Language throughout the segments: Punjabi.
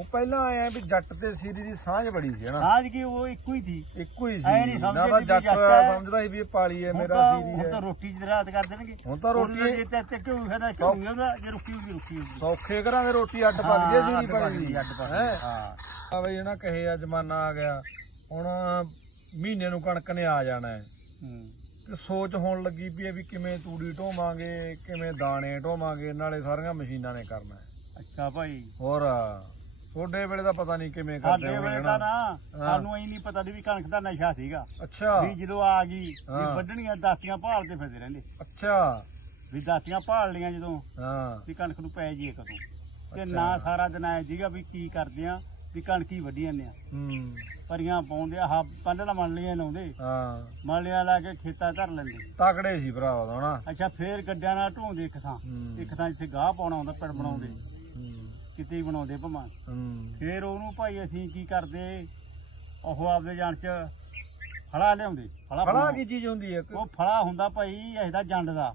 ਉਹ ਪਹਿਲਾਂ ਆਇਆ ਵੀ ਜੱਟ ਤੇ ਸੀਰੀ ਦੀ ਸਾਂਝ ਬੜੀ ਸੀ ਹਨਾ ਸਾਜ ਕੀ ਉਹ ਇੱਕੋ ਹੀ ਸੀ। ਇੱਕੋ ਹੀ ਐਂ ਸੀ ਸਮਝਦੇ ਨਾ ਤਾਂ ਵੀ ਜੱਟ ਜੱਟ ਹੈ। ਸਮਝਦਾ ਸੀ ਵੀ ਇਹ ਪਾਲੀ ਹੈ ਮੇਰਾ ਸੀਰੀ ਹੁਣ ਤਾਂ ਹੈ। ਰੋਟੀ ਚ ਰਾਤ ਕਰ ਦੇਣਗੇ। ਹੁਣ ਤਾਂ ਰੋਟੀ ਜੇ ਤੇ ਤੇ ਕਿਉਂ ਖਾਦਾ ਕਿਉਂ ਨਹੀਂ ਹੁੰਦਾ ਜੇ ਰੁਕੀ ਹੋਊਗੀ ਰੁਕੀ ਹੋਊਗੀ। ਸੌਖੇ ਘਰਾਂ ਦੇ ਰੋਟੀ ਅੱਡ ਪੱਕ ਜੇ ਹਾਂ, ਸੀ ਅੱਡ ਪੱਕ ਨਹੀਂ ਗਈ, ਅੱਡ ਪੱਕ ਗਈ, ਹੈ। ਹਾਂ ਆ ਬਈ ਇਹਨਾਂ ਕਹੇ ਆ ਜ਼ਮਾਨਾ ਆ ਗਿਆ। ਹੁਣ ਮਹੀਨੇ ਨੂੰ ਕਣਕ ਨੇ ਆ ਜਾਣਾ ਹੈ। ਹੂੰ। ਤੇ ਸੋਚ ਹੋਣ ਲੱਗੀ ਵੀ ਇਹ ਵੀ ਕਿਵੇਂ ਤੂੜੀ ਢੋਵਾਂਗੇ ਕਿਵੇਂ ਦਾਣੇ ਢੋਵਾਂਗੇ ਨਾਲੇ ਸਾਰੀਆਂ ਮਸ਼ੀਨਾਂ ਨੇ ਕਰਨਾ ਹੈ। ਅੱਛਾ ਭਾਈ। ਹੋਰ? ਤੁਹਾਡੇ ਵੇਲੇ ਦਾ ਪਤਾ ਨਹੀਂ ਕਿਵੇਂ ਕਰਦੇ ਸਾਡੇ ਵੇਲੇ ਤਾਂ ਨਾ ਸਾਨੂੰ ਐ ਨਹੀਂ ਪਤਾ ਸੀ ਵੀ ਕਣਕ ਦਾ ਨਸ਼ਾ ਸੀਗਾ। ਅੱਛਾ। ਵੀ ਜਦੋਂ ਆ ਗਈ ਵੀ। ਵੱਢਣੀਆਂ ਦਾਤੀਆਂ ਭਾਲਦੇ ਫਿਰਦੇ ਰਹਿੰਦੇ। ਅੱਛਾ। ਵੀ ਦਾਤੀਆਂ ਭਾਲ ਲੀਆਂ ਜਦੋਂ ਹਾਂ। ਵੀ ਕਣਕ ਨੂੰ ਪੈ ਜੀਏ ਕਦੋਂ। ਤੇ। ਨਾ ਸਾਰਾ ਦਿਨ ਐ ਸੀਗਾ ਵੀ ਕੀ ਕਰਦੇ ਆ ਵੀ ਕਣਕ ਹੀ ਵੱਢੀ ਜਾਂਦੇ ਆ। ਹੂੰ। ਪਰੀਆਂ ਪਾਉਂਦੇ ਆ ਪਹਿਲਾਂ ਤਾਂ ਮੰਡਲੀਆਂ ਲਾਉਂਦੇ। ਹਾਂ। ਮੰਡਲੀਆਂ ਲਾ ਕੇ ਖੇਤਾਂ ਧਰ ਲੈਂਦੇ। ਤਕੜੇ ਸੀ ਭਰਾ ਉਹਦਾ ਨਾ ਅੱਛਾ ਫੇਰ ਗੱਡਿਆਂ ਨਾਲ ਢੋਂਦੇ ਇੱਕ ਥਾਂ। ਇੱਕ ਥਾਂ ਜਿੱਥੇ ਗਾਹ ਪਾਉਣਾ ਹੁੰਦਾ ਪਿੰਡ ਬਣਾਉਂਦੇ। ਹੂੰ। ਕਿਤੇ ਹੀ ਬਣਾਉਂਦੇ ਭਮਾ ਹੂੰ। ਫੇਰ ਉਹਨੂੰ ਭਾਈ ਅਸੀਂ ਕੀ ਕਰਦੇ ਉਹ ਆਪਦੇ ਜਾਣ ਚ ਫੜਾ ਲਿਆਉਂਦੇ। ਫੜਾ ਫੜਾ ਬਣਾਉਣਾ। ਕੀ ਚੀਜ਼ ਹੁੰਦੀ ਹੈ ਉਹ ਫੜਾ ਹੁੰਦਾ ਭਾਈ ਇਹਦਾ ਜੰਡ ਦਾ।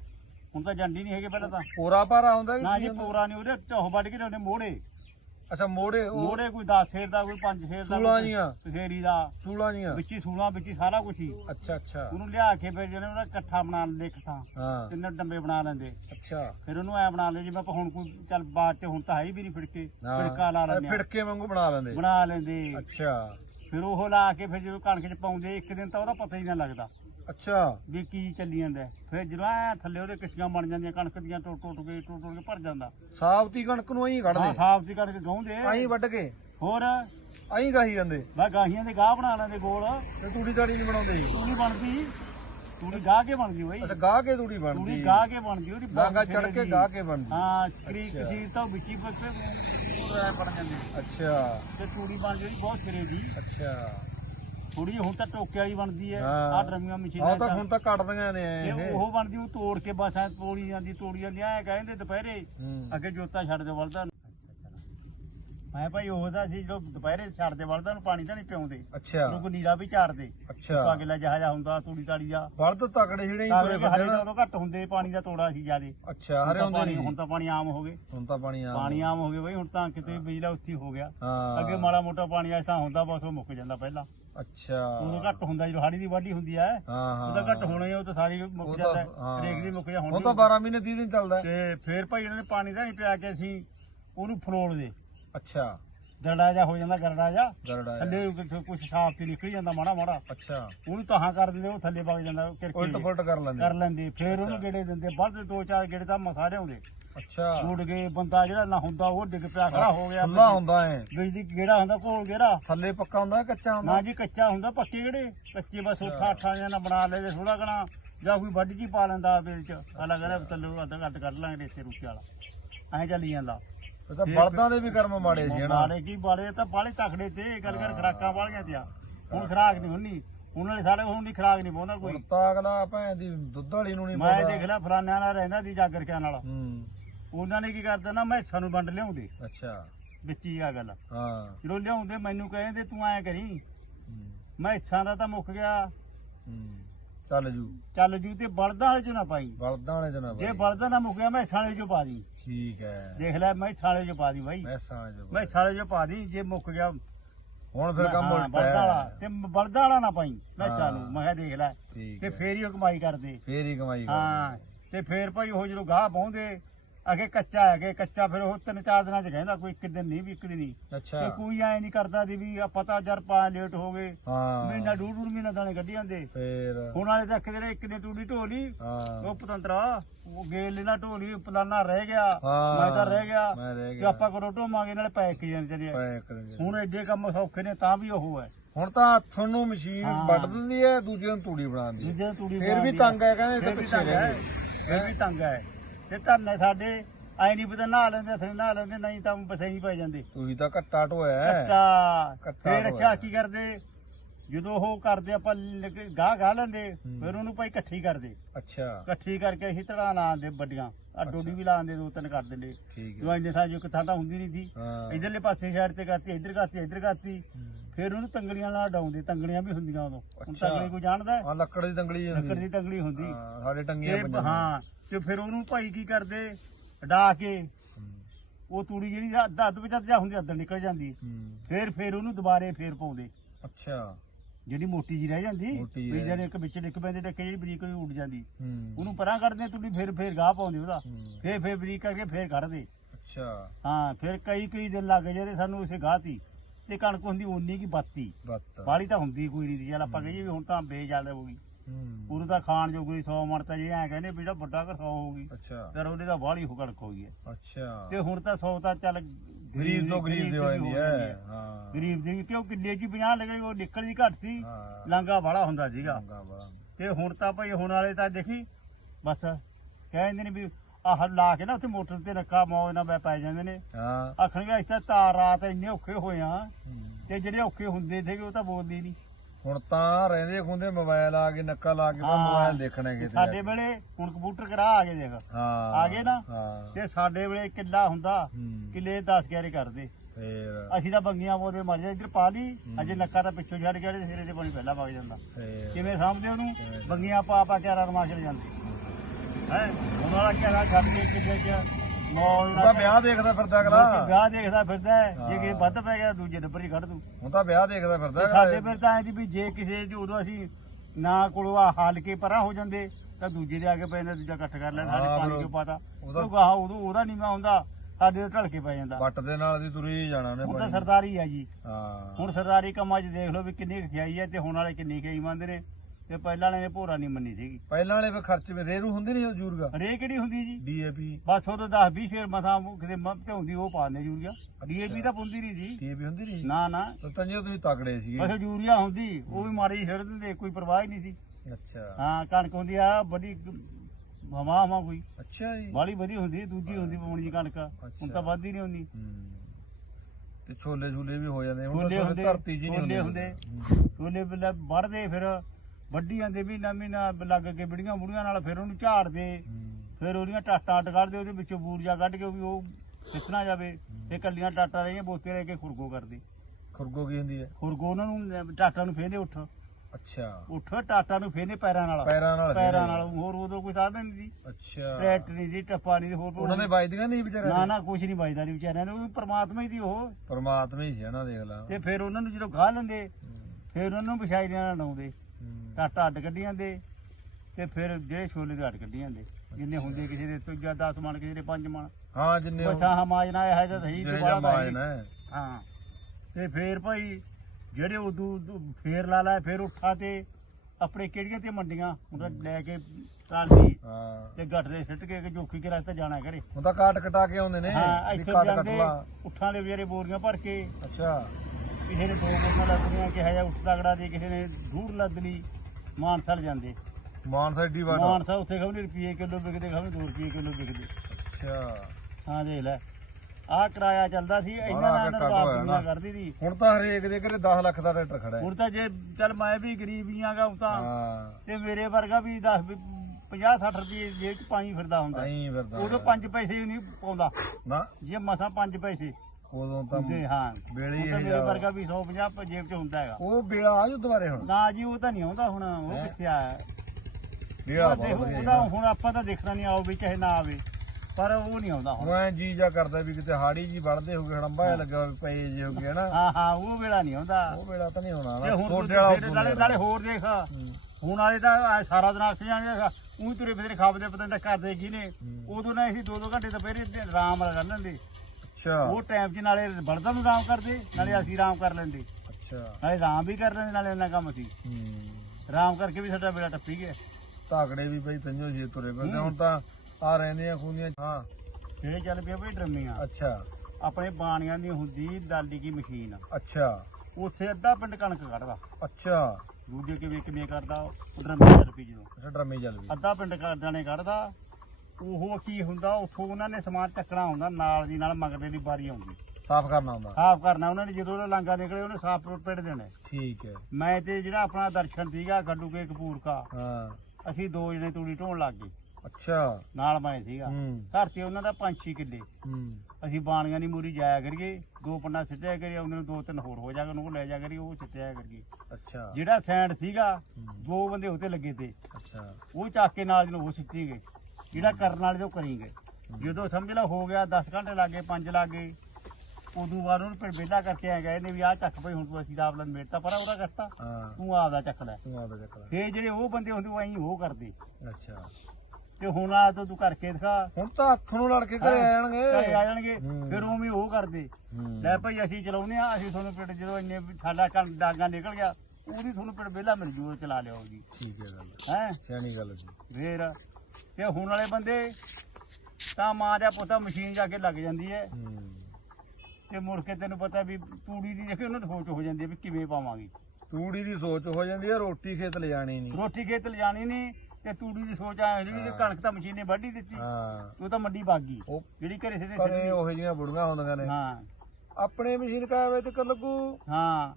ਹੁਣ ਤਾਂ ਜੰਡੀ ਨਹੀਂ ਹੈਗੇ ਪਹਿਲਾਂ ਤਾਂ। ਪੋਰਾ ਪਾਰਾ ਹੁੰਦਾ ਨਾ ਜੀ? ਪੂਰਾ ਨਹੀਂ ਉਹਦੇ ਢੋਹ ਵੱਢ ਕੇ ਲਿਆਉਂਦੇ ਮੋੜੇ ਅੱਛਾ ਮੋੜੇ ਉਹ ਮੋੜੇ ਕੋਈ 10 ਸ਼ੇਰ ਦਾ ਕੋਈ 5 ਸ਼ੇਰ ਦਾ ਸੂਲਾਂ ਜੀਆਂ? ਸ਼ੇਰੀ ਦਾ। ਸੂਲਾਂ ਜੀਆਂ? ਵਿੱਚੀ ਸੂਲਾਂ ਵਿੱਚੀ ਸਾਰਾ ਕੁਝ ਹੀ। ਅੱਛਾ ਅੱਛਾ। ਉਹਨੂੰ ਲਿਆ ਕੇ ਫਿਰ ਜਿਹਨੇ ਉਹਦਾ ਇਕੱਠਾ ਬਣਾ ਲੈਂਦੇ ਇੱਕ ਥਾਂ। ਹਾਂ। ਤਿੰਨ ਡੰਬੇ ਬਣਾ ਲੈਂਦੇ। ਅੱਛਾ। ਫਿਰ ਉਹਨੂੰ ਐ ਬਣਾ ਲੈ ਜਿਵੇਂ ਆਪਾਂ ਹੁਣ ਕੋਈ ਚੱਲ ਬਾਅਦ ਚ ਹੁਣ ਤਾਂ ਹੈ ਹੀ ਵੀ ਨਹੀਂ ਫਿੜਕੇ ਹਾਂ। ਫਿੜਕਾ ਲਾ ਲੈਂਦੇ ਆ। ਫਿੜਕੇ ਵਾਂਗੂ ਬਣਾ ਲੈਂਦੇ। ਬਣਾ ਲੈਂਦੇ। ਅੱਛਾ। ਫਿਰ ਉਹ ਲਾ ਕੇ ਫਿਰ ਜਦੋਂ ਕਣਕ ਚ ਪਾਉਂਦੇ ਇੱਕ ਦਿਨ ਤਾਂ ਉਹਦਾ ਪਤਾ ਹੀ ਨਾ ਲੱਗਦਾ। ਅੱਛਾ ਵੀ ਕੀ ਚੱਲੀ ਜਾਂਦਾ। ਫਿਰ ਜਦੋਂ ਐ ਥੱਲੇ ਉਹਦੇ ਕਿਸ਼ੀਆਂ ਬਣ ਜਾਂਦੀਆਂ ਕਣਕ ਦੀਆਂ ਟੁੱਟ ਟੁੱਟ ਕੇ ਟੁੱਟ ਟੁੱਟ ਕੇ ਭਰ ਜਾਂਦਾ। ਸਾਬਤੀ ਕਣਕ ਨੂੰ ਐਂ ਹਾਂ ਕੱਢਦੇ। ਸਾਫ਼ ਦੀ ਕਣਕ ਗਾਉਂਦੇ ਐਂ ਵੱਢ ਕੇ। ਹੋਰ? ਐਂ ਗਾਹੀ ਜਾਂਦੇ। ਮੈਂ ਗਾਹੀਆਂ ਦੇ ਗਾਹ ਬਣਾ ਲੈਂਦੇ ਗੋਲ। ਤੇ ਤੂੜੀ ਦਾੜੀ ਨਹੀਂ ਬਣਾਉਂਦੇ। ਤੂੜੀ ਬਣਦੀ। ਤੂੜੀ ਗਾਹ ਕੇ ਬਣਦੀ ਬਈ ਅੱਛਾ ਗਾਹ ਕੇ ਤੂੜੀ ਬਣਦੀ। ਤੂੜੀ ਗਾਹ ਕੇ ਬਣਦੀ ਉਹਦੀ ਲਾਂਗਾ ਚੜ ਕੇ ਦੀ। ਗਾਹ ਕੇ ਬਣਦੀ। ਹਾਂ ਕਰੀ ਅੱਛਾ। ਕਸੀਰ ਤਾਂ ਵਿੱਚੀ ਬੱਚੇ ਉਹ ਐ ਬਣ ਜਾਂਦੇ। ਅੱਛਾ। ਤੇ ਤੂੜੀ ਬਣ ਜਿਹੜੀ ਬਹੁਤ ਸਿਰੇ ਦੀ। ਅੱਛਾ। ਥੋੜੀ ਹੁਣ ਤਾਂ ਟੋਕੇ ਵਾਲੀ ਬਣਦੀ ਹੈ ਹਾਂ। ਆ ਡਰਮੀਆਂ ਮਸ਼ੀਨਾਂ ਆਹ ਤਾਂ ਹੁਣ ਤਾਂ ਕੱਟਦੀਆਂ ਨੇ ਇਹ ਇਹ ਉਹ ਬਣਦੀ ਉਹ ਤੋੜ ਕੇ ਬਸ ਐ ਤੋੜੀ ਜਾਂਦੀ ਤੋੜੀ ਜਾਂਦੀ ਐ ਕਹਿੰਦੇ ਦੁਪਹਿਰੇ ਹੂੰ। ਅੱਗੇ ਜੋਤਾ ਛੱਡ ਦੇ ਬਲਦਾ ਮੈਂ ਭਾਈ ਉਹਦਾ ਸੀ ਜਦੋਂ ਦੁਪਹਿਰੇ ਛੱਡ ਦੇ ਬਲਦਾ ਨੂੰ ਪਾਣੀ ਤਾਂ ਨਹੀਂ ਪਿਉਂਦੇ ਅੱਛਾ। ਰੁਕ ਨੀਰਾ ਵੀ ਝਾੜਦੇ। ਅੱਛਾ। ਅਗਲਾ ਜਹਾ ਜਾ ਹੁੰਦਾ ਤੂੜੀ ਤਾੜੀ ਦਾ। ਬਲਦ ਤਕੜੇ ਜਿਹੜੇ ਤੁਰੇ ਹਰੇ ਉਦੋਂ ਘੱਟ ਹੁੰਦੇ ਪਾਣੀ ਦਾ ਤੋੜਾ ਸੀ ਜਿਆਦੇ। ਅੱਛਾ ਹਰੇ ਹੁੰਦੇ ਨਹੀਂ। ਹੁਣ ਤਾਂ ਪਾਣੀ ਆਮ ਹੋ ਗਏ। ਹੁਣ ਤਾਂ ਪਾਣੀ ਆ ਪਾਣੀ ਆਮ ਹੋ ਗਏ ਬਈ ਹੁਣ ਤਾਂ ਕਿਤੇ ਬਿਜਲਾ ਉੱਥੀ ਹੋ ਗਿਆ। ਹਾਂ। ਅੱਗੇ ਮਾੜਾ ਮੋਟਾ ਪਾਣੀ ਐਸਾ ਹੁੰਦਾ ਬਸ ਉਹ ਮੁੱਕ ਜਾਂਦਾ ਪਹਿਲਾਂ। ਅੱਛਾ। ਉਦੋਂ ਘੱਟ ਹੁੰਦਾ ਜਦੋਂ ਹਾੜੀ ਦੀ ਵਾਢੀ ਹੁੰਦੀ ਹਾਂ ਉਹਦਾ ਘੱਟ ਹੋਣਾ ਹੀ ਉਹ ਤਾਂ ਸਾਰੀ ਉਹ ਮੁੱਕ ਜਾਂਦਾ। ਰੇਖ ਦੀ ਮੁੱਕ ਜਾ ਹੁਣ ਹੁਣ ਤਾਂ 12 ਮਹੀਨੇ 30 ਦਿਨ ਚੱਲਦਾ। ਤੇ ਫੇਰ ਭਾਈ ਇਹਨਾਂ ਨੇ ਪਾਣੀ ਦਾ ਨਹੀਂ ਪਿਆ ਕੇ ਅਸੀਂ ਉਹਨੂੰ ਫਰੋਲ ਦੇ। ਅੱਛਾ। ਗਰੜਾ ਜਾ ਹੋ ਜਾਂਦਾ ਗਰੜਾ ਜਾ ਗਰੜਾ। ਥੱਲੇ ਕੁਝ ਸਾਫ਼ ਤੇ ਨਿਕਲ ਜਾਂਦਾ ਮਾੜਾ ਮਾੜਾ। ਅੱਛਾ। ਉਹਨੂੰ ਤਾਹਾਂ ਕਰ ਦਿੰਦੇ ਉਹ ਥੱਲੇ ਵਗ ਜਾਂਦਾ ਉਲਟ ਕਿਰਕੇ। ਪੁਲਟ ਕਰ ਲੈਂਦੇ। ਕਰ ਲੈਂਦੇ। ਫੇਰ ਉਹਨੂੰ ਗੇੜੇ ਦਿੰਦੇ। ਵੱਧ ਦੋ ਚਾਰ ਗੇੜੇ ਤਾਂ ਮਸਾਰੇ ਆਉਂਦੇ ਅੱਛਾ। ਉੱਡ ਗਏ ਬੰਦਾ ਜਿਹੜਾ ਨਾ ਹੁੰਦਾ ਉਹ ਡਿੱਗ ਪਿਆ ਖੜਾ ਹੋ ਗਿਆ। ਖੁੱਲਾ ਹੁੰਦਾ ਹੈ ਬਿਜਲੀ ਗੇੜਾ ਹੁੰਦਾ ਕੋਲ ਗੇੜਾ। ਥੱਲੇ ਪੱਕਾ ਹੁੰਦਾ ਕੱਚਾ ਹੁੰਦਾ? ਨਾ ਜੀ ਕੱਚਾ ਹੁੰਦਾ ਪੱਕੇ ਗੇੜੇ। ਕੱਚੇ ਬਸ ਉੱਠਾ ਅੱਠਾਂ ਜਾਂ ਨਾ ਬਣਾ ਲੈਦੇ ਥੋੜਾ ਕਣਾ ਜਾਂ ਕੋਈ ਵੱਢ ਜੀ ਪਾ ਲੈਂਦਾ ਬੇਲ ਚ ਅਲੱਗ ਅਲੱਗ ਥੱਲੇ ਅੱਧ ਘੱਟ ਕੱਢ ਲਾਂਗੇ ਰੇਤੇ ਰੁੱਚੇ ਵਾਲਾ। ਐਂ ਚੱਲੀ ਜਾਂਦਾ। ਇਹ ਤਾਂ ਬਲਦਾਂ ਦੇ ਵੀ ਕਰਮ ਮਾੜੇ ਸੀ ਹਨਾ ਬਾਲੇ ਕੀ ਬਾਲੇ ਤਾਂ ਬਾਲੇ ਤਕੜੇ ਤੇ ਗੱਲ ਕਰ ਖਰਾਕਾਂ ਵਾਲੀਆਂ ਤੇ ਆ। ਹੁਣ ਖਰਾਕ ਨਹੀਂ ਹੁੰਨੀ। ਹੁਣ ਵਾਲੇ ਸਾਰੇ ਹੁਣ ਦੀ ਖਰਾਕ ਨਹੀਂ ਪਾਉਂਦਾ ਕੋਈ। ਹੁਣ ਤਾਂ ਅਗਲਾ ਭੈਣ ਦੀ ਦੁੱਧ ਵਾਲੀ ਨੂੰ ਨਹੀਂ ਮੈਂ ਦੇਖ ਲਿਆ ਫਲਾਨਿਆਂ ਨਾਲ ਰਹਿੰਦਾ ਦੀ ਜਾਗਰ ਕਿਆਂ ਨਾਲ। ਹੂੰ। ਉਹਨਾਂ ਨੇ ਕੀ ਕਰਦਾ ਨਾ ਮੈਂ ਸਾਨੂੰ ਵੰਡ ਲਿਆਉਂਦੇ। ਅੱਛਾ। ਵਿੱਚ ਆ ਗੱਲ। ਹਾਂ। ਜਦੋਂ ਲਿਆਉਂਦੇ ਮੈਨੂੰ ਕਹਿੰਦੇ ਤੂੰ ਐਂ ਕਰੀ। ਮੈਂ ਇੱਛਾਂ ਦਾ ਤਾਂ ਮੁੱਕ ਗਿਆ। ਹੂੰ। ਚੱਲ ਜੂ। ਚੱਲ ਜੂ ਤੇ ਬਲਦਾਂ ਵਾਲੇ ਚ ਨਾ ਪਾਈ। ਬਲਦਾਂ ਵਾਲੇ ਜਨਾਬ ਜੇ ਬਲਦਾਂ ਦਾ ਮੁੱਕ ਗਿਆ ਮੈਂ ਸਾਲੇ ਚ ਪਾ ਦੀ। ਠੀਕ ਹੈ। ਦੇਖ ਲੈ ਮੈਂ ਸਾਲੇ ਚ ਪਾ ਦੀ ਬਾਈ। ਮੈਂ ਸਾਂਝ ਮੈਂ ਸਾਲੇ ਚ ਪਾ ਦੀ ਜੇ ਮੁੱਕ ਗਿਆ। ਹੁਣ ਫਿਰ ਕੰਮ ਹਾਂ, ਉਲਟਾ ਬਲਦਾਂ ਵਾਲਾ। ਹੈ। ਤੇ ਬਲਦਾਂ ਵਾਲਾ ਨਾ ਪਾਈ। ਮੈਂ ਹਾਂ। ਚਾਲੂ ਮੈਂ ਕਿਹਾ ਦੇਖ ਲੈ। ਠੀਕ ਤੇ ਹੈ। ਫੇਰ ਹੀ ਉਹ ਕਮਾਈ ਕਰਦੇ। ਫੇਰ ਹੀ ਕਮਾਈ ਹਾਂ। ਤੇ ਫੇਰ ਭਾਈ ਉਹ ਜਦੋਂ ਗਾਹ ਪਾਉਂਦੇ ਅਗੇ ਕੱਚਾ ਹੈਗੇ ਕੱਚਾ ਫਿਰ ਉਹ ਤਿੰਨ ਚਾਰ ਦਿਨਾਂ ਚ ਕਹਿੰਦਾ ਕੋਈ ਇੱਕ ਦਿਨ ਨਹੀਂ ਵੀ ਇੱਕ ਦਿਨ ਹੀ। ਤੇ ਅੱਛਾ ਕੋਈ ਐ ਨਹੀਂ ਕਰਦਾ ਦੀ ਵੀ ਆ ਪਤਾ ਜਰ ਪਾ ਲੇਟ ਹੋ ਗਏ ਹਾਂ। ਮਹੀਨਾ ਡੂਢ ਡੂਢ ਮਹੀਨਾ ਦਾਣੇ ਕੱਢੀ ਜਾਂਦੇ। ਫੇਰ। ਹੁਣ ਵਾਲੇ ਤਾਂ ਕਿਤੇ ਇੱਕ ਨੇ ਤੂੜੀ ਢੋਲੀ ਹਾਂ। ਉਹ ਪਤੰਦਰਾ ਉਹ ਗੇਲ ਨਾ ਢੋਲੀ ਪਲਾਨਾ ਰਹਿ ਗਿਆ ਹਾਂ, ਮੈਂ ਤਾਂ ਰਹਿ ਗਿਆ ਮੈਂ ਰਹਿ ਗਿਆ। ਆਪਾਂ ਕਰੋ ਢੋਵਾਂਗੇ ਨਾਲੇ ਪੈਕ ਜਾਂਦੇ ਚਲੇ ਪੈ ਕਰਾਂਗੇ ਹੁਣ ਐਡੇ ਕੰਮ ਸੌਖੇ ਨੇ ਤਾਂ ਵੀ ਉਹ ਹੈ। ਹੁਣ ਤਾਂ ਹੱਥੋਂ ਨੂੰ ਮਸ਼ੀਨ ਹਾਂ। ਵੱਢ ਦਿੰਦੀ ਹੈ ਦੂਜੇ ਨੂੰ ਤੂੜੀ ਬਣਾਉਂਦੀ ਹੈ। ਦੂਜੇ ਨੂੰ ਤੂੜੀ ਫੇਰ ਵੀ ਬਣਾਉਂਦੀ ਤੰਗ ਹੈ ਕਹਿੰਦੇ ਇਹ ਤਾਂ ਫੇਰ ਵੀ ਪਿੱਛੇ ਤੰਗ ਰਹਿ ਹੈ। ਗਏ। ਫੇਰ ਵੀ ਤੰਗ ਹੈ। ਤੇ ਧਰਨੇ ਸਾਡੇ ਐ ਨਹੀਂ ਪਤਾ ਨਹਾ ਲੈਂਦੇ ਅਥਰੇ ਨਹਾ ਲੈਂਦੇ ਨਹੀਂ ਤਾਂ ਬਸੇ ਹੀ ਪੈ ਜਾਂਦੇ ਤੁਸੀਂ ਤਾਂ ਘੱਟਾ ਢੋਇਆ ਹੈ। ਕੱਟਾ ਕੱਟਾ ਫੇਰ ਹੋਇਆ। ਅੱਛਾ ਕੀ ਕਰਦੇ ਜਦੋਂ ਉਹ ਕਰਦੇ ਆਪਾਂ ਗਾਹ ਗਾ ਲੈਂਦੇ ਹੂੰ। ਫਿਰ ਉਹਨੂੰ ਭਾਈ ਇਕੱਠੀ ਕਰਦੇ। ਅੱਛਾ। ਇਕੱਠੀ ਕਰਕੇ ਅਸੀਂ ਧੜਾ ਲਾਉਂਦੇ ਵੱਡੀਆਂ। ਆ ਡੋਡੀ ਵੀ ਲਾਉਂਦੇ ਦੋ ਤਿੰਨ ਕਰ ਦਿੰਦੇ। ਠੀਕ ਜੋ ਹੈ ਇੰਨੇ ਥਾਂ ਜੋ ਕਿਥਾਂ ਤਾਂ ਹੁੰਦੀ ਨਹੀਂ ਸੀ। ਹਾਂ। ਇਧਰਲੇ ਪਾਸੇ ਸਾਈਡ ਤੇ ਕਰਤੀ ਇਧਰ ਕਰਤੀ ਇਧਰ ਕਰਤੀ। ਹੂੰ। ਫਿਰ ਉਹਨੂੰ ਤੰਗੜੀਆਂ ਨਾਲ ਡਾਉਂਦੇ ਤੰਗੜੀਆਂ ਵੀ ਹੁੰਦੀਆਂ ਉਦੋਂ। ਹੁਣ ਅੱਛਾ। ਤੰਗੜੀ ਕੋਈ ਜਾਣਦਾ ਹੈ? ਹਾਂ ਲੱਕੜ ਦੀ ਤੰਗਲੀ ਹੁੰਦੀ। ਲੱਕੜ ਦੀ ਤੰਗੜੀ ਹੁੰਦੀ। ਹਾਂ ਸਾਡੇ ਟੰਗੀਆਂ ਤੇ ਪੰਜਾਂ ਹਾਂ ਤੇ ਫਿਰ ਉਹਨੂੰ ਭਾਈ ਕੀ ਕਰਦੇ? ਡਾ ਕੇ। ਹੂੰ। ਉਹ ਤੂੜੀ ਜਿਹੜੀ ਅੱਧ ਅੱਧ ਵਿੱਚ ਅੱਧ ਜਾ ਹੁੰਦੀ ਅੱਧ ਨਿਕਲ ਜਾਂਦੀ। ਹੂੰ। ਫੇਰ ਫੇਰ ਉਹਨੂੰ ਦੁਬਾਰੇ ਫੇਰ ਪਾਉਂਦੇ। ਅੱਛਾ। ਜਿਹੜੀ ਮੋਟੀ ਜੀ ਰਹਿ ਜਾਂਦੀ ਮੋਟੀ ਵੀ ਰਹਿ ਜਿਹੜੇ ਇੱਕ ਵਿੱਚ ਡਿੱਗ ਪੈਂਦੇ ਡੱਕੇ ਜਿਹੜੀ ਬਰੀਕ ਹੋਈ ਉੱਡ ਜਾਂਦੀ। ਹੂੰ। ਉਹਨੂੰ ਪਰਾਂ ਕੱਢਦੇ ਤੂੜੀ ਫੇਰ ਫੇਰ ਗਾਹ ਪਾਉਂਦੇ ਉਹਦਾ। ਹੂੰ, ਫੇਰ ਫੇਰ ਬਰੀਕ ਕਰਕੇ ਫੇਰ ਕੱਢਦੇ। ਅੱਛਾ। ਹਾਂ ਫਿਰ ਕਈ ਕਈ ਦਿਨ ਲੱਗ ਜਿਹੜੇ ਸਾਨੂੰ ਉਸੇ ਗਾਹ ਤੀ। ਤੇ ਕਣਕ ਹੁੰਦੀ ਓਨੀ ਕੀ ਬੱਤੀ। ਬੱਤ। ਬਾਲੀ ਤਾਂ ਹੁੰਦੀ ਕੋਈ ਨਹੀਂ ਚੱਲ ਆਪਾਂ ਕਹੀਏ ਵੀ ਹੁਣ ਤਾਂ ਬੇਜਾਲ ਹੋ ਗਈ। ਹੂੰ। ਪੂਰੇ ਤਾਂ ਖਾਣ ਜੋਗੀ 100 ਮਣ ਤਾਂ ਜੇ ਐ ਕਹਿੰਦੇ ਵੀ ਜਿਹੜਾ ਵੱਡਾ ਘਰ 100 ਹੋ ਗਈ ਅੱਛਾ। ਫਿਰ ਉਹਦੇ ਤਾਂ ਬਾਲੀ ਹੋ ਕਣਕ ਹੋਈ ਹੈ। ਅੱਛਾ। ਤੇ ਹੁਣ ਤਾਂ 100 ਤਾਂ ਚੱਲ ਗਰੀਬ ਤੋਂ ਗਰੀਬ ਦੀ ਹੋ ਜਾਂਦੀ ਹੋ। ਹੈ। ਗਰੀਬ ਦੀ ਵੀ ਕਿਉਂ ਕਿੱਲੇ 'ਚ ਹੀ 50 ਲੱਗੇ ਉਹ ਨਿਕਲਦੀ ਘੱਟ ਸੀ ਹਾਂ। ਲਾਂਗਾ ਵਾਲਾ ਹੁੰਦਾ ਸੀਗਾ। ਚੰਗਾ ਬੜਾ ਤੇ ਹੁਣ ਤਾਂ ਭਾਈ ਹੁਣ ਵਾਲੇ ਤਾਂ ਦੇਖੀ ਬਸ ਕਹਿੰਦੇ ਨੇ ਵੀ ਆਹ ਲਾ ਕੇ ਨਾ ਉੱਥੇ ਮੋਟਰ ਤੇ ਰੱਖਾ ਮੌਜ ਨਾਲ ਬੈ ਪੈ ਜਾਂਦੇ ਨੇ। ਹਾਂ। ਆਖਣਗੇ ਅਸੀਂ ਤਾਂ ਤਾਰ ਰਾਤ ਇੰਨੇ ਔਖੇ ਹੋਏ ਆ ਹੂੰ। ਤੇ ਜਿਹੜੇ ਔਖੇ ਹੁੰਦੇ ਸੀਗੇ ਉਹ ਤਾਂ ਬੋਲਦੇ ਨਹੀਂ। ਹੁਣ ਤਾਂ ਰਹਿੰਦੇ ਖੁੰਦੇ ਮੋਬਾਈਲ ਆ ਕੇ ਨੱਕਾ ਲਾ ਕੇ ਹਾਂ। ਮੋਬਾਈਲ ਦੇਖਣੇ ਕਿਤੇ ਸਾਡੇ ਵੇਲੇ ਹੁਣ ਕੰਪਿਊਟਰ ਕਰਾ ਆ ਗਏ ਦੇਖ। ਹਾਂ ਆ ਗਏ ਨਾ? ਹਾਂ। ਤੇ ਸਾਡੇ ਵੇਲੇ ਕਿੱਲਾ ਹੁੰਦਾ ਹੂੰ। ਕਿੱਲੇ 10 ਗਿਆਰੇ ਕਰਦੇ। ਫੇਰ। ਅਸੀਂ ਤਾਂ ਬੰਗੀਆਂ ਬੋਦੇ ਮਰ ਇੱਧਰ ਪਾ ਲਈ ਅਜੇ ਨੱਕਾ ਤਾਂ ਪਿੱਛੋਂ ਛੱਡ ਗਿਆ ਤੇ ਸਿਰੇ ਤੇ ਪਾਣੀ ਪਹਿਲਾਂ ਵਗ ਜਾਂਦਾ। ਫੇਰ। ਕਿਵੇਂ ਸਮਝਦੇ ਉਹਨੂੰ? ਬੰਗੀਆਂ ਪਾ ਪਾ ਕੇ ਰਮਾ ਚਲ ਜਾਂਦੇ। ਹੈ? ਹੁਣ ਵਾਲਾ ਕਿਹੜਾ ਛੱਡ ਕੇ ਕਿੱਲੇ ਚ ਮੌਲ ਹੁਣ ਤਾਂ ਵਿਆਹ ਦੇਖਦਾ ਫਿਰਦਾ ਅਗਲਾ। ਵਿਆਹ ਦੇਖਦਾ ਫਿਰਦਾ ਹੈ। ਜੇ ਕਿ ਹਾਂ। ਵੱਧ ਪੈ ਗਿਆ ਦੂਜੇ ਨੰਬਰ ਹੀ ਕੱਢ ਦੂ। ਹੁਣ ਤਾਂ ਵਿਆਹ ਦੇਖਦਾ ਫਿਰਦਾ ਤੇ ਅਗਲਾ। ਸਾਡੇ ਫਿਰ ਤਾਂ ਐਂ ਦੀ ਵੀ ਜੇ ਕਿਸੇ ਦੀ ਉਦੋਂ ਅਸੀਂ ਨਾ ਕੋਲੋਂ ਆ ਹਾਲ ਕੇ ਪਰਾਂ ਹੋ ਜਾਂਦੇ ਤਾਂ ਦੂਜੇ ਦੇ ਆ ਕੇ ਪੈ ਜਾਂਦਾ ਦੂਜਾ ਇਕੱਠ ਕਰ ਲੈਂਦਾ ਸਾਡੇ ਹਾਂ, ਪਾਣੀ ਕਿਉਂ ਪਾਤਾ। ਉਹਦਾ- ਉਹ ਗਾਹ ਉਦੋਂ ਉਹਦਾ ਨੀਵਾ ਹੁੰਦਾ ਸਾਡੇ ਤੋਂ ਢਲ ਕੇ ਪੈ ਜਾਂਦਾ। ਵੱਟ ਦੇ ਨਾਲ ਦੀ ਤੁਰੀ ਜਾਣਾ ਨੇ ਹੁਣ ਤਾਂ ਭਾਈ। ਸਰਦਾਰੀ ਆ ਜੀ। ਹਾਂ। ਹੁਣ ਸਰਦਾਰੀ ਕੰਮਾਂ 'ਚ ਦੇਖ ਲਓ ਵੀ ਕਿੰਨੀ ਖਿਆਈ ਹੈ ਤੇ ਹੁਣ ਵਾਲੇ ਕਿੰਨੀ ਖਿਆਈ ਮੰਨਦੇ ਨੇ। ਤੇ ਪਹਿਲਾਂ ਵਾਲੇ ਨੇ ਭੋਰਾ ਨਹੀਂ ਮੰਨੀ ਸੀਗੀ। ਪਹਿਲਾਂ ਵਾਲੇ ਫੇ ਖਰਚ ਵੀ ਰੇਰੂ ਹੁੰਦੀ ਨਹੀਂ ਜੂਰਗਾ ਰੇ ਕਿਹੜੀ ਹੁੰਦੀ ਜੀ? ਡੀਏਪੀ। ਬਸ ਉਹ ਤਾਂ 10 20 ਸ਼ੇਰ ਮਸਾਂ ਕਿਤੇ ਮੱਤ ਤੇ ਹੁੰਦੀ ਉਹ ਪਾਉਂਦੇ ਯੂਰੀਆ ਡੀਏਪੀ ਤਾਂ ਪੁੰਦੀ ਨਹੀਂ ਜੀ। ਡੀਏਪੀ ਹੁੰਦੀ ਨਹੀਂ ਨਾ ਨਾ। ਤਾਂ ਤੰਜੋ ਤੁਸੀਂ ਤਕੜੇ ਸੀਗੇ। ਬਸ ਯੂਰੀਆ ਹੁੰਦੀ। ਉਹ ਵੀ ਮਾਰੀ ਛੱਡ ਦਿੰਦੇ ਕੋਈ ਪਰਵਾਹ ਹੀ ਨਹੀਂ ਸੀ। ਅੱਛਾ। ਹਾਂ ਕਣਕ ਹੁੰਦੀ ਆ ਵੱਡੀ ਹਵਾ ਹਵਾ ਕੋਈ। ਅੱਛਾ ਜੀ। ਬਾਲੀ ਵਧੀ ਹੁੰਦੀ ਦੂਜੀ ਹੁੰਦੀ ਪੌਣੀ ਜੀ ਕਣਕ। ਹੁਣ ਤਾਂ ਵੱਧਦੀ ਨਹੀਂ ਹੁੰਦੀ। ਹੂੰ। ਤੇ ਛੋਲੇ ਛੂਲੇ ਵੀ ਹੋ ਜਾਂਦੇ। ਹੁਣ ਤਾਂ ਹੁੰਦੇ, ਧਰਤੀ ਜੀ ਨਹੀਂ ਛੋਲੇ ਹੁੰਦੀ। ਹੁੰਦੇ। ਛੋਲੇ ਬਿੱਲਾ ਵੱਢਦੇ ਫਿਰ ਵੱਢੀ ਜਾਂਦੇ ਵੀ ਨਾ ਮਹੀਨਾ ਲੱਗ ਕੇ ਬੜੀਆਂ ਬੁੜੀਆਂ ਨਾਲ ਫਿਰ ਉਹਨੂੰ ਝਾੜਦੇ। ਫਿਰ ਉਹਦੀਆਂ ਟਾਟਾਂ ਅੱਡ ਕੱਢਦੇ ਉਹਦੇ ਵਿੱਚੋਂ ਬੂਰਜਾ ਕੱਢ ਕੇ ਉਹ ਵੀ ਉਹ ਖਿੱਚਣਾ ਜਾਵੇ ਤੇ ਕੱਲੀਆਂ ਟਾਟਾਂ ਰਹੀਆਂ ਬੋਤੇ ਰਹਿ ਕੇ ਖੁਰਗੋ ਕਰਦੇ। ਖੁਰਗੋ ਕੀ ਹੁੰਦੀ ਹੈ? ਖੁਰਗੋ ਉਹਨਾਂ ਨੂੰ ਟਾਟਾਂ ਨੂੰ ਫੇਂਦੇ ਉੱਠ। ਅੱਛਾ। ਉੱਠ ਟਾਟਾਂ ਨੂੰ ਫੇਂਦੇ ਪੈਰਾਂ ਨਾਲ। ਪੈਰਾਂ ਨਾਲ ਪੈਰਾਂ। ਨਾਲ ਹੋਰ ਉਦੋਂ ਕੋਈ ਸਾਧਨ ਨਹੀਂ ਸੀ। ਅੱਛਾ। ਟਰੈਕਟ ਨਹੀਂ ਸੀ ਟੱਪਾ ਨਹੀਂ ਹੋਰ ਉਹਨਾਂ ਦੇ ਵੱਜਦੀਆਂ ਨਹੀਂ ਵਿਚਾਰੇ ਨਾ ਨਾ ਕੁਛ ਨਹੀਂ ਵੱਜਦਾ ਨਹੀਂ ਵਿਚਾਰਿਆਂ ਨੂੰ ਪ੍ਰਮਾਤਮਾ ਹੀ ਦੀ ਉਹ। ਪਰਮਾਤਮਾ ਹੀ ਸੀ ਨਾ ਦੇਖ ਲਾ। ਤੇ ਫਿਰ ਉਹਨਾਂ ਨੂੰ ਜਦੋਂ ਗਾਹ ਲੈਂਦੇ। ਫਿਰ ਉਹਨਾਂ ਨੂੰ ਵਿਛਾਈ ਨਾਲ ਲਾਉਂਦੇ। ਹੂੰ। ਟਾਟਾ ਅੱਡ ਕੱਢੀ ਜਾਂਦੇ ਤੇ ਫਿਰ ਜਿਹੜੇ ਛੋਲੇ ਦੇ ਅੱਡ ਕੱਢੀ ਜਾਂਦੇ ਜਿੰਨੇ ਹੁੰਦੇ ਕਿਸੇ ਦੇ ਤੋਂ 10 ਮਣ ਕਿਸੇ ਦੇ 5 ਮਣ। ਹਾਂ ਜਿੰਨੇ ਬਚਾ ਹਮਾਜਨਾ ਹੈ ਤਾਂ ਸਹੀ ਤੋਂ ਬਾਅਦ ਜਮਾਜ ਆਈ। ਨੇ ਹਾਂ। ਤੇ ਫੇਰ ਭਾਈ ਜਿਹੜੇ ਉਦੋਂ ਫੇਰ ਲਾ ਲਾ ਫੇਰ ਉੱਠਾ ਤੇ ਆਪਣੇ ਕਿਹੜੀਆਂ ਤੇ ਮੰਡੀਆਂ ਉਹਦਾ ਲੈ ਕੇ ਟਾਲੀ ਹਾਂ। ਤੇ ਗੱਠ ਦੇ ਸਿੱਟ ਕੇ ਕਿ ਜੋਖੀ ਕੇ ਰਸਤੇ ਜਾਣਾ ਕਰੇ ਹੁਣ ਤਾਂ ਕਾਟ ਕਟਾ ਕੇ ਆਉਂਦੇ ਨੇ ਹਾਂ ਇੱਥੇ ਜਾਂਦੇ ਉੱਠਾਂ ਦੇ ਵਿਚਾਰੇ ਬੋਰੀਆਂ ਭਰ ਕੇ। ਅੱਛਾ। ਕਿਸੇ ਨੇ ਦੋ ਬੋਰੀਆਂ ਲੱਦਣੀਆਂ ਕਿਸੇ ਜਾਂ ਉੱਠ ਤਗੜਾ ਦੇ ਕਿਸੇ ਨੇ ਢੂੜ ਲੱਦ ਲਈ। ਮਾਨਸਾ ਜਾਂਦੇ। ਮਾਨਸਾ ਏਡੀ ਵਾਟ ਮਾਨਸਾ ਉੱਥੇ ਖਬਰ ਰੁਪਏ ਕਿਲੋ ਵਿਕਦੇ ਖਬਰ 2 ਰੁਪਏ ਕਿਲੋ ਵਿਕਦੇ। ਅੱਛਾ। ਹਾਂ ਦੇਖ ਲੈ। ਆਹ ਕਿਰਾਇਆ ਚੱਲਦਾ ਸੀ ਬੜਾ ਨਾਲ ਹੋਇਆ ਨਾ। ਕਰਦੀ ਸੀ। ਹੁਣ ਤਾਂ ਹਰੇਕ ਦੇ ਘਰੇ 10 ਲੱਖ ਦਾ ਟਰੈਕਟਰ ਖੜਾ ਹੈ। ਹੁਣ ਤਾਂ ਜੇ ਚੱਲ ਮੈਂ ਵੀ ਗਰੀਬੀਆਂ ਗਾ ਤਾਂ ਤੇ ਮੇਰੇ ਵਰਗਾ ਵੀ 10 50 60 ਰੁਪਏ ਚ ਪਾਈ ਫਿਰਦਾ ਹੁੰਦਾ। ਐਂ ਫਿਰਦਾ। ਉਦੋਂ 5 ਪੈਸੇ ਨਹੀਂ ਪਾਉਂਦਾ। ਨਾ। ਜੇ ਮਸਾਂ 5 ਪੈਸੇ ਉਦੋਂ ਤਾਂ ਤੇ ਹਾਂ। ਵੇਲੇ ਹੀ ਇਹ ਮੇਰੇ ਵਰਗਾ ਵੀ 150 ਜੇਬ ਚ ਹੁੰਦਾ ਹੈਗਾ। ਉਹ ਬੇੜਾ ਆ ਜੋ ਦੁਬਾਰੇ ਹੁਣ। ਨਾ ਜੀ ਉਹ ਤਾਂ ਨਹੀਂ ਆਉਂਦਾ ਹੁਣ ਉਹ ਹੈਂ? ਕਿੱਥੇ ਆਇਆ? ਬੇੜਾ ਉਹ ਬਹੁਤ ਦੇਖੋ, ਵਧੀਆ ਉਹਦਾ ਹੁਣ ਆਪਾਂ ਤਾਂ ਦੇਖਣਾ ਨਹੀਂ ਆਓ ਵੀ ਚਾਹੇ ਨਾ ਆਵੇ ਪਰ ਉਹ ਨਹੀਂ ਆਉਂਦਾ ਹੁਣ। ਹੁਣ ਐ ਜੀ ਜਾ ਕਰਦਾ ਵੀ ਕਿਤੇ ਹਾੜੀ ਜੀ ਵੜਦੇ ਹੋਗੇ ਹੜੰਬਾ ਜਿਹਾ ਲੱਗਾ ਹੋਵੇ ਪਏ ਜੇ ਹੋਗੇ ਹਨਾ? ਹਾਂ ਹਾਂ ਉਹ ਵੇਲਾ ਨਹੀਂ ਆਉਂਦਾ। ਉਹ ਵੇੜਾ ਤਾਂ ਨਹੀਂ ਹੋਣਾ ਤੇ ਨਾ ਹੁਣ ਛੋਟੇ ਵਾਲਾ। ਨਾਲੇ ਨਾਲੇ ਹੋਰ ਦੇਖ। ਹੂੰ। ਹੁਣ ਵਾਲੇ ਤਾਂ ਆਹ ਸਾਰਾ ਦਿਨ ਆਖੀ ਜਾਂਦੇ ਉਹ ਤੁਰੇ ਫਿਰੇ ਖਾਬਦੇ ਪਤਾ ਨਹੀਂ ਕਰਦੇ ਕੀ ਨੇ। ਹੂੰ। ਉਦੋਂ ਨਾ ਅਸੀਂ ਦੋ ਦੋ ਘੰਟੇ ਦੁਪਹਿਰੇ ਤੇ ਆਰਾਮ ਨਾਲ ਕਰ ਲੈਂਦੇ ਅੱਛਾ। ਉਹ ਟਾਈਮ 'ਚ ਨਾਲੇ ਬਲਦਾਂ ਨੂੰ ਆਰਾਮ ਕਰਦੇ ਨਾਲੇ ਅਸੀਂ ਆਰਾਮ ਕਰ ਲੈਂਦੇ। ਅੱਛਾ। ਨਾਲੇ ਆਰਾਮ ਵੀ ਕਰ ਲੈਂਦੇ ਨਾਲੇ ਇੰਨਾ ਕੰਮ ਸੀ ਹੂੰ। ਆਰਾਮ ਕਰਕੇ ਵੀ ਸਾਡਾ ਬੇੜਾ ਟੱਪੀ ਗਿਆ। ਤਾਕੜੇ ਵੀ ਬਈ ਤੰਜੋ ਜੀ ਤੁਰੇ ਫਿਰਦੇ। ਹੁਣ ਤਾਂ ਆ ਰਹਿੰਦੇ ਆ ਖੂਨੀਆਂ ਹਾਂ। ਫੇਰ ਚੱਲ ਪਿਆ ਬਈ ਡਰਮੀਆਂ। ਅੱਛਾ। ਆਪਣੇ ਬਾਣੀਆਂ ਦੀ ਹੁੰਦੀ ਦਾਲੀ ਕੀ ਮਸ਼ੀਨ। ਅੱਛਾ। ਉੱਥੇ ਅੱਧਾ ਪਿੰਡ ਕਣਕ ਕੱਢਦਾ। ਅੱਛਾ। ਦੂਜੇ ਕਿਵੇਂ ਕਿਵੇਂ ਕਰਦਾ ਡਰਮੀ ਚੱਲ ਪਈ ਜਦੋਂ। ਅੱਛਾ ਡਰਮੇ ਚੱਲ ਵੀ ਅੱਧਾ ਪਿੰਡ ਕਰਦਾਣੇ ਕੱਢਦਾ ਉਹ ਕੀ ਹੁੰਦਾ ਉੱਥੋਂ ਉਹਨਾਂ ਨੇ ਸਮਾਨ ਚੱਕਣਾ ਹੁੰਦਾ ਨਾਲ ਦੀ ਨਾਲ ਮਗਰਲੇ ਦੀ ਵਾਰੀ ਆਉਂਦੀ। ਸਾਫ਼ ਕਰਨਾ ਹੁੰਦਾ। ਸਾਫ਼ ਕਰਨਾ ਉਹਨਾਂ ਨੇ ਜਦੋਂ ਉਹਦਾ ਲਾਂਗਾ ਨਿਕਲੇ ਉਹਨੇ ਸਾਫ਼ ਪਿੰਡ ਦੇਣੇ। ਠੀਕ ਹੈ। ਮੈਂ ਤੇ ਜਿਹੜਾ ਆਪਣਾ ਦਰਸ਼ਨ ਸੀਗਾ ਗੱਡੂ ਕੇ ਕਪੂਰਕਾ ਹਾਂ। ਅਸੀਂ ਦੋ ਜਣੇ ਤੂੜੀ ਢੋਣ ਲੱਗ ਗਏ। ਅੱਛਾ। ਨਾਲ ਮੈਂ ਸੀਗਾ। ਹੂੰ। ਘਰ ਤੇ ਉਹਨਾਂ ਦਾ ਪੰਜ ਛੇ ਕਿੱਲੇ। ਹੂੰ। ਅਸੀਂ ਬਾਣੀਆਂ ਦੀ ਮੂਰੀ ਜਾਇਆ ਕਰੀਏ ਦੋ ਪੰਡਾ ਸਿੱਟਿਆ ਕਰੀਏ ਉਹਨਾਂ ਨੂੰ ਦੋ ਤਿੰਨ ਹੋਰ ਹੋ ਜਾਗਾ ਉਹਨੂੰ ਲੈ ਜਾ ਕਰੀਏ ਉਹ ਸਿੱਟਿਆ ਕਰੀਏ। ਅੱਛਾ। ਜਿਹੜਾ ਸੈਂਡ ਸੀਗਾ ਹੂੰ, ਦੋ ਬੰਦੇ ਉੱਤੇ ਲੱਗੇ ਤੇ। ਅੱਛਾ। ਉਹ ਚੱਕ ਕੇ ਨਾਲ ਜਿਹਨੂੰ ਉਹ ਸਿੱਟੀ ਗਏ। ਜਿਹੜਾ ਕਰਨ ਵਾਲੇ ਤੋਂ ਕਰੀ ਗਏ। ਜਦੋਂ ਸਮਝ ਲਾ ਹੋ ਗਿਆ 10 ਘੰਟੇ ਲੱਗੇ 5 ਲੱਗੇ ਉਦੋਂ ਬਾਅਦ ਉਹਨੂੰ ਫਿਰ ਵਿਹਲਾ ਕਰਕੇ ਆ ਗਏ ਨੇ ਵੀ ਆਹ ਚੱਕ ਪਈ ਹੁਣ ਤੂੰ ਅਸੀਂ ਆਪ ਲੰਨ ਮੇਟਾ ਪਰ ਉਹਦਾ ਕਰਤਾ। ਤੂੰ ਆਪਦਾ ਚੱਕ ਲੈ। ਤੂੰ ਆਦਾ ਚੱਕਰ ਫੇਰ ਜਿਹੜੇ ਉਹ ਬੰਦੇ ਹੁੰਦੇ ਉਹ ਐਂ ਉਹ ਕਰਦੇ। ਅੱਛਾ। ਤੇ ਹੁਣ ਆ ਤੂੰ ਤੂੰ ਕਰਕੇ ਦਿਖਾ। ਹੁਣ ਤਾਂ ਹੱਥ ਨੂੰ ਲੜ ਕੇ ਘਰੇ ਆ ਜਾਣਗੇ। ਘਰੇ ਆ ਜਾਣਗੇ। ਫਿਰ ਉਵੇਂ ਉਹ ਕਰਦੇ। ਲੈ ਭਾਈ ਅਸੀਂ ਚਲਾਉਨੇ ਆ ਅਸੀਂ ਤੁਹਾਨੂੰ ਪਿੰਡ ਜਦੋਂ ਇੰਨੇ ਵੀ ਸਾਡਾ ਕੰਮ ਡਾਂਗਾ ਨਿਕਲ ਗਿਆ ਉਹਦੀ ਤੁਹਾਨੂੰ ਪਿੰਡ ਵਿਹਲਾ ਮਿਲ ਜੂ ਉਹ ਚਲਾ ਲਿਓ ਜੀ। ਠੀਕ ਹੈ ਗੱਲ। ਹੈ? ਸਿਆਣੀ ਗੱਲ ਸੀ ਫੇਰ ਤੇ ਹੁਣ ਵਾਲੇ ਬੰਦੇ ਤਾਂ ਮਾਂ ਦਾ ਪੁੱਤਾ ਮਸ਼ੀਨ ਜਾ ਕੇ ਲੱਗ ਜਾਂਦੀ ਹੈ। ਤੇ ਮੁੜ ਕੇ ਤੈਨੂੰ ਪਤਾ ਵੀ ਤੂੜੀ ਦੀ ਦੇਖੀ ਉਹਨਾਂ ਨੂੰ ਸੋਚ ਹੋ ਜਾਂਦੀ ਹੈ ਵੀ ਕਿਵੇਂ ਪਾਵਾਂਗੇ। ਤੂੜੀ ਦੀ ਸੋਚ ਹੋ ਜਾਂਦੀ ਹੈ ਰੋਟੀ ਖੇਤ ਲਿਜਾਣੀ ਨਹੀਂ। ਰੋਟੀ ਖੇਤ ਲਿਜਾਣੀ ਨਹੀਂ ਤੇ ਤੂੜੀ ਦੀ ਸੋਚ ਕਿ ਹਾਂ। ਕਣਕ ਤਾਂ ਮਸ਼ੀਨੇ ਵੱਢੀ ਦਿੱਤੀ ਹਾਂ। ਉਹ ਤਾਂ ਮੰਡੀ ਬਾਗੀ ਜਿਹੜੀ ਘਰੇ ਸਿੱਧੇ ਘਰੇ ਉਹੋ ਜਿਹੀਆਂ ਬੁੜੀਆਂ ਹੁੰਦੀਆਂ ਨੇ। ਹਾਂ। ਆਪਣੇ ਮਸ਼ੀਨ ਕਾਵੇ ਤੇ ਲੱਗੂ। ਹਾਂ।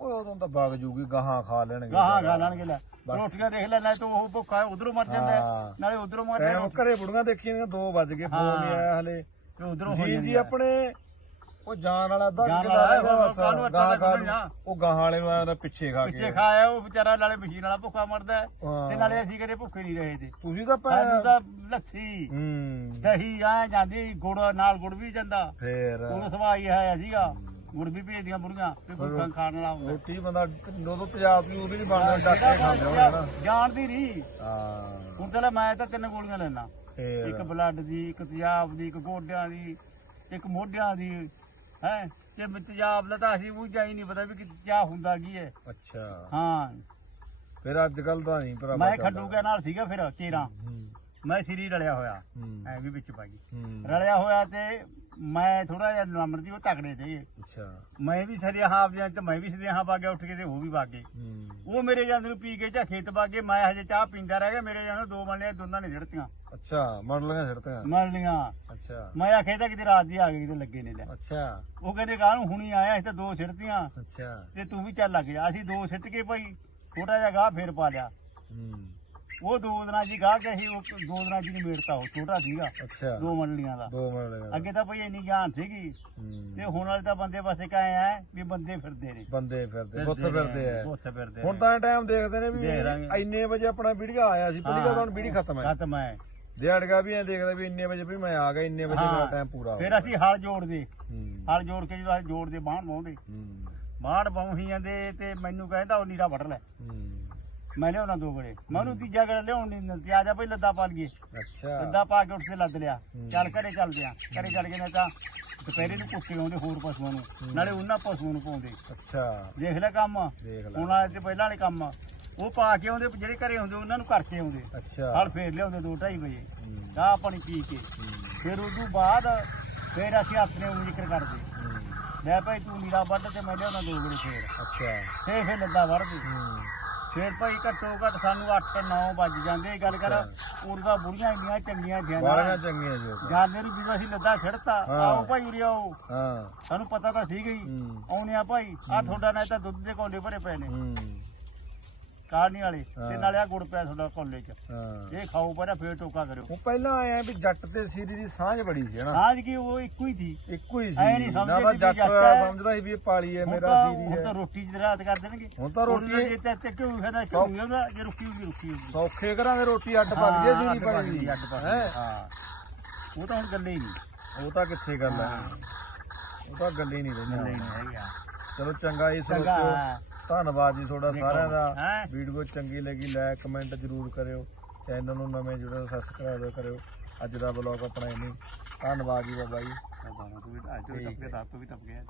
ਉਹ ਉਦੋਂ ਤਾਂ ਵਗ ਜੂਗੀ ਗਾਹਾਂ ਖਾ ਲੈਣਗੇ ਗਾਹਾਂ ਗਾ ਲੈਣਗੇ ਲੈ। ਬਸ। ਰੋਟੀਆਂ ਦੇਖ ਲੈ ਨਾ ਤਾਂ ਉਹ ਭੁੱਖਾ ਉਧਰੋਂ ਮਰ ਜਾਂਦਾ ਹੈ, ਹਾਂ। ਨਾਲੇ ਉਧਰੋਂ ਮਰ ਟਾਈਮ ਜਾਂਦਾ ਘਰੇ ਬੁੜੀਆਂ ਦੇਖੀਆਂ ਨੇ 2 ਵੱਜ ਗਏ ਫੋਨ ਹਾਂ। ਨਹੀਂ ਆਇਆ ਹਲੇ। ਤੇ ਉਧਰੋਂ ਹੋ ਜੀ ਹੈ। ਆਪਣੇ ਉਹ ਜਾਣ ਵਾਲਾ ਅੱਧਾ ਜਾਣ ਵਾਲਾ ਗਿਆ ਉਹ ਬਸ ਕਾਹਨੂੰ ਅੱਧਾ ਗਾਹਾਂ ਖਾ ਜਾ। ਉਹ ਗਾਹਾਂ ਵਾਲੇ ਨੂੰ ਆਇਆ ਪਿੱਛੇ ਖਾ ਪਿੱਛੇ ਕੇ ਖਾਇਆ ਉਹ ਵਿਚਾਰਾ ਨਾਲੇ ਮਸ਼ੀਨ ਵਾਲਾ ਭੁੱਖਾ ਮਰਦਾ ਹੈ, ਹਾਂ। ਤੇ ਨਾਲੇ ਅਸੀਂ ਕਦੇ ਭੁੱਖੇ ਨਹੀਂ ਰਹੇ ਤੇ। ਤੁਸੀਂ ਤਾਂ ਸਾਨੂੰ ਭੈਣ ਤਾਂ ਲੱਸੀ ਹੂੰ। ਦਹੀਂ ਆ ਜਾਂਦੀ ਗੁੜ ਨਾਲ ਗੁੜ ਵੀ ਜਾਂਦਾ। ਫੇਰ। ਉਹ ਸਵਾਈ ਹੈ ਸੀਗਾ। ਗੁੜ ਵੀ ਭੇਜਦੀਆਂ ਬੁੜੀਆਂ ਤੇ ਕੋਈ ਖਾਣ ਵਾਲਾ ਹੁੰਦਾ। ਰੋਟੀ ਬੰਦਾ ਦੋ ਦੋ ਪੰਜਾਬ ਉਹਦੇ ਨਹੀਂ ਬਣਦਾ ਡਾਕੇ ਖਾਂਦੇ ਹੋਣੇ ਨਾ। ਜਾਣਦੀ ਨਹੀਂ ਹਾਂ। ਹੁਣ ਤਾਂ ਮੈਂ ਤਾਂ ਤਿੰਨ ਗੋਲੀਆਂ ਲੈਣਾ ਇੱਕ ਬਲੱਡ ਦੀ ਇੱਕ ਤੇਜ਼ਾਬ ਦੀ ਇੱਕ ਗੋਡਿਆਂ ਦੀ ਇੱਕ ਮੋਢਿਆਂ ਦੀ ਹੈ? ਤੇ ਤੇਜ਼ਾਬ ਦਾ ਤਾਂ ਅਸੀਂ ਉਹ ਜਾਈ ਨਹੀਂ ਪਤਾ ਵੀ ਕਿ ਕਿਆ ਹੁੰਦਾ ਕੀ ਹੈ। ਅੱਛਾ। ਹਾਂ। ਫਿਰ ਅੱਜ ਕੱਲ ਤਾਂ ਨਹੀਂ ਭਰਾ ਮੈਂ ਖੱਡੂ ਕੇ ਨਾਲ ਸੀਗਾ ਫਿਰ ਕੇਰਾ ਹੂੰ। ਮੈਂ ਸਿਰੀ ਰਲਿਆ ਹੋਇਆ। ਹੂੰ। ਐ ਵੀ ਵਿੱਚ ਹੂੰ। ਰਲਿਆ ਹੋਇਆ ਤੇ ਮੈਂ ਥੋੜਾ ਜਿਹਾ ਨੰਬਰ ਦੀ ਉਹ ਤਕੜੇ ਤੇ। ਅੱਛਾ। ਮੈਂ ਵੀ ਸਦੇ ਹਾਫ ਜਾਂ ਤੇ ਮੈਂ ਵੀ ਸਦੇ ਹਾਂ ਬਾਗੇ ਉੱਠ ਕੇ ਤੇ ਉਹ ਵੀ ਬਾਗੇ ਹੂੰ। ਉਹ ਮੇਰੇ ਜਾਂਦੇ ਨੂੰ ਪੀ ਕੇ ਚਾ ਖੇਤ ਬਾਗੇ ਮੈਂ ਹਜੇ ਚਾਹ ਪੀਂਦਾ ਰਹਿ ਗਿਆ। ਮੇਰੇ ਜਾਂਦੇ ਦੋ ਮੰਨੇ ਦੋਨਾਂ ਨੇ ਛਿੜਤੀਆਂ ਅੱਛਾ ਮੰਡਲੀਆਂ ਛੜਤੀਆਂ ਮਰ ਲੀਆਂ ਅੱਛਾ। ਮੈਂ ਆਖਿਆ ਤਾਂ ਕਿਤੇ ਰਾਤ ਦੀ ਆ ਗਈ ਕਿਤੇ ਲੱਗੇ ਨੇ ਲੈ। ਅੱਛਾ। ਉਹ ਕਹਿੰਦੇ ਕਾਹਨੂੰ ਹੁਣੀ ਆਇਆ ਅਸੀਂ ਤਾਂ ਦੋ ਛਿੜਤੀਆਂ ਅੱਛਾ। ਤੇ ਤੂੰ ਵੀ ਚੱਲ ਲੱਗ ਜਾ ਅਸੀਂ ਦੋ ਸਿੱਟ ਕੇ ਭਾਈ ਛੋਟਾ ਜਿਹਾ ਗਾਹ ਫੇਰ ਪਾ ਲਿਆ। ਹੂੰ। ਉਹ ਦੋ ਦਿਨਾਂ ਜੀ ਗਾਹ ਕੇ ਅਸੀਂ ਉਹ ਦੋ ਦਿਨਾਂ ਜੀ ਨਹੀਂ ਮੇੜਤਾ ਉਹ ਛੋਟਾ ਸੀਗਾ। ਅੱਛਾ। ਦੋ ਮੰਡਲੀਆਂ ਦਾ। ਦੋ ਮੰਡਲੀਆਂ ਅੱਗੇ ਤਾਂ ਭਾਈ ਇੰਨੀ ਗਿਆਨ ਸੀਗੀ। ਤੇ ਹੁਣ ਵਾਲੇ ਤਾਂ ਬੰਦੇ ਪਾਸੇ ਕਾਏ ਆ ਵੀ ਬੰਦੇ ਫਿਰਦੇ ਨੇ। ਬੰਦੇ ਫਿਰਦੇ ਗੁੱਥ ਫਿਰਦੇ ਆ। ਗੁੱਥ ਫਿਰਦੇ ਹੁਣ ਤਾਂ ਟਾਈਮ ਦੇਖਦੇ ਨੇ ਵੀ। ਇੰਨੇ ਵਜੇ ਆਪਣਾ ਵੀਡੀਓ ਆਇਆ ਸੀ ਪਹਿਲੀ ਗੱਲ ਤਾਂ ਹੁਣ ਵੀਡੀਓ ਖਤਮ ਹੈ। ਖਤਮ ਹੈ। ਦਿਹਾੜਗਾ ਵੀ ਐ ਦੇਖਦਾ ਵੀ ਇੰਨੇ ਵਜੇ ਵੀ ਮੈਂ ਆ ਗਿਆ ਇੰਨੇ ਵਜੇ ਮੇਰਾ ਟਾਈਮ ਪੂਰਾ ਫਿਰ ਅਸੀਂ ਹਲ ਜੋੜਦੇ। ਹਲ ਜੋੜ ਕੇ ਜਦੋਂ ਅਸੀਂ ਜੋੜਦੇ ਬਾਹਣ ਬਾਉਂਦੇ। ਬਾਹਣ ਬਾਉਂ ਜਾਂਦੇ ਤੇ ਮੈਨੂੰ ਕਹਿੰਦਾ ਉਹ ਨੀਰਾ ਵੱਢ ਲੈ। ਮੈਂ ਲਿਆਉਣਾ ਦੋ ਗੜੇ ਮੈਂ ਉਹਨੂੰ ਤੀਜਾ ਗੜਾ ਲਿਆਉਣ ਨਹੀਂ ਦਿੰਦਾ ਤੇ ਆ ਜਾ ਭਾਈ ਲੱਦਾ ਪਾ ਲਈਏ ਅੱਛਾ ਲੱਦਾ ਪਾ ਕੇ ਉੱਠ ਕੇ ਲੱਦ ਲਿਆ ਹੂੰ। ਚੱਲ ਘਰੇ ਚੱਲਦੇ ਆ ਘਰੇ ਚੱਲ ਕੇ ਨਾ ਤਾਂ ਦੁਪਹਿਰੇ ਨੂੰ ਕੁੱਤੇ ਆਉਂਦੇ ਹੋਰ ਪਸ਼ੂਆਂ ਨੂੰ ਨਾਲੇ ਉਹਨਾਂ ਪਸ਼ੂਆਂ ਨੂੰ ਪਾਉਂਦੇ ਅੱਛਾ ਦੇਖ ਲੈ ਕੰਮ ਦੇਖ ਲੈ ਹੁਣ ਵਾਲੇ ਤੇ ਪਹਿਲਾਂ ਵਾਲੇ ਕੰਮ ਉਹ ਪਾ ਕੇ ਆਉਂਦੇ ਜਿਹੜੇ ਘਰੇ ਹੁੰਦੇ ਉਹਨਾਂ ਨੂੰ ਕਰਕੇ ਆਉਂਦੇ ਅੱਛਾ ਹਲ ਫੇਰ ਲਿਆਉਂਦੇ 2:30 ਵਜੇ ਹੂੰ, ਚਾਹ ਪਾਣੀ ਪੀ ਕੇ ਹੂੰ, ਫਿਰ ਉਦੋਂ ਬਾਅਦ ਫਿਰ ਅਸੀਂ ਆਪਣੇ ਨੂੰ ਜ਼ਿਕਰ ਕਰਦੇ ਹੂੰ, ਲੈ ਭਾਈ ਤੂੰ ਨੀਰਾ ਵੱਢ ਤੇ ਮੈਂ ਲਿਆਉਣਾ ਦੋ ਗੜੇ ਫੇਰ ਅੱਛਾ ਫੇਰ ਫੇਰ ਲੱਦਾ ਵੱਢਦੇ ਹੂੰ, ਫੇਰ ਭਾਈ ਘੱਟੋ ਘੱਟ ਸਾਨੂੰ 8-9 ਵੱਜ ਜਾਂਦੇ ਇਹ ਗੱਲ ਕਰ। ਉਰਗਾ ਬੁੜੀਆਂ ਇੰਨੀਆਂ ਚੰਗੀਆਂ ਬਾਲੀਆਂ ਜਿਆਣਾ ਚੰਗੀਆਂ ਜੀ। ਜਾਂਦੇ ਨੂੰ ਜਦੋਂ ਅਸੀਂ ਲੱਦਾ ਛੜਤਾ। ਆਓ ਭਾਈ ਉਰੇ ਆਓ। ਹਾਂ। ਸਾਨੂੰ ਪਤਾ ਤਾਂ ਸੀਗਾ ਹੀ। ਆਉਣੇ ਆ ਭਾਈ। ਆ ਤੁਹਾਡਾ ਨਾਲ ਤਾਂ ਦੁੱਧ ਦੇ ਕੋਲੇ ਭਰੇ ਪਏ ਨੇ। ਹੂੰ, ਕਾਰਨੀ ਵਾਲੇ। ਹਾਂ। ਤੇ ਨਾਲੇ ਆ ਗੁੜ ਪਿਆ ਤੁਹਾਡਾ ਕੋਲੇ ਚ। ਹਾਂ। ਇਹ ਖਾਓ ਪਹਿਲਾਂ ਫੇਰ ਟੋਕਾ ਕਰਿਓ। ਉਹ ਪਹਿਲਾਂ ਆਇਆ ਵੀ ਜੱਟ ਤੇ ਸੀਰੀ ਦੀ ਸਾਂਝ ਬੜੀ ਸੀ ਹਨਾ? ਸਾਂਝ ਕੀ ਉਹ ਇੱਕੋ ਹੀ ਸੀ। ਇੱਕੋ ਹੀ ਐਂ ਸੀ ਨਹੀਂ ਸਮਝਦੇ ਵੀ ਜੱਟ ਹੈ। ਸਮਝਦਾ ਸੀ ਵੀ ਇਹ ਪਾਲੀ ਹੈ ਮੇਰਾ ਸੀਰੀ ਹੁਣ ਤਾਂ ਹੈ। ਰੋਟੀ ਦੀ ਰਾਤ ਕਰ ਦੇਣਗੇ। ਹੁਣ ਤਾਂ ਰੋਟੀ ਜੇ ਤੇ ਤੇ ਕਿਉਂ ਖਾਣਾ ਕਿਉਂ ਨਹੀਂ ਹੁੰਦਾ ਜੇ ਰੁਕੀ ਹੋਊਗੀ ਰੁਕੀ ਹੋਊਗੀ। ਸੌਖੇ ਦੇ ਰੋਟੀ ਅੱਡ ਹੈ ਹਾਂ, ਸੀਰੀ ਪੱਕਦੀ, ਦੀ ਅੱਡ ਪੱਕਦੀ, ਹੈਂ? ਹਾਂ। ਉਹ ਤਾਂ ਹੁਣ ਗੱਲੇ ਹੀ ਨਹੀਂ। ਉਹ ਤਾਂ ਕਿੱਥੇ ਗੱਲ ਹੈ? ਹਾਂ। ਉਹ ਤਾਂ ਗੱਲ ਹੀ ਨਹੀਂ ਹੀ ਰਹਿੰਦੀ ਨਹੀਂ ਹੈਗਾ ਚਲੋ ਚੰਗਾ ਜੀ ਚੰਗਾ ਸੋਚੋ ਧੰਨਵਾਦ ਜੀ ਤੁਹਾਡਾ ਸਾਰਿਆਂ ਦਾ? ਵੀਡੀਓ ਚੰਗੀ ਲੱਗੀ ਲਾਇਕ ਕਮੈਂਟ ਜ਼ਰੂਰ ਕਰਿਓ। ਚੈਨਲ ਨੂੰ ਨਵੇਂ ਜੁੜੇ ਸਬਸਕ੍ਰਾਈਬ ਕਰਿਓ। ਅੱਜ ਦਾ ਬਲੌਗ ਆਪਣਾ ਇੰਨੀ। ਧੰਨਵਾਦ ਜੀ ਬਾਬਾ ਜੀ। ਤੂੰ ਵੀ ਅੱਜ ਤੋਂ ਵੀ ਟੱਪ ਦਸ ਤੋਂ ਵੀ ਟੱਪ ਗਿਆ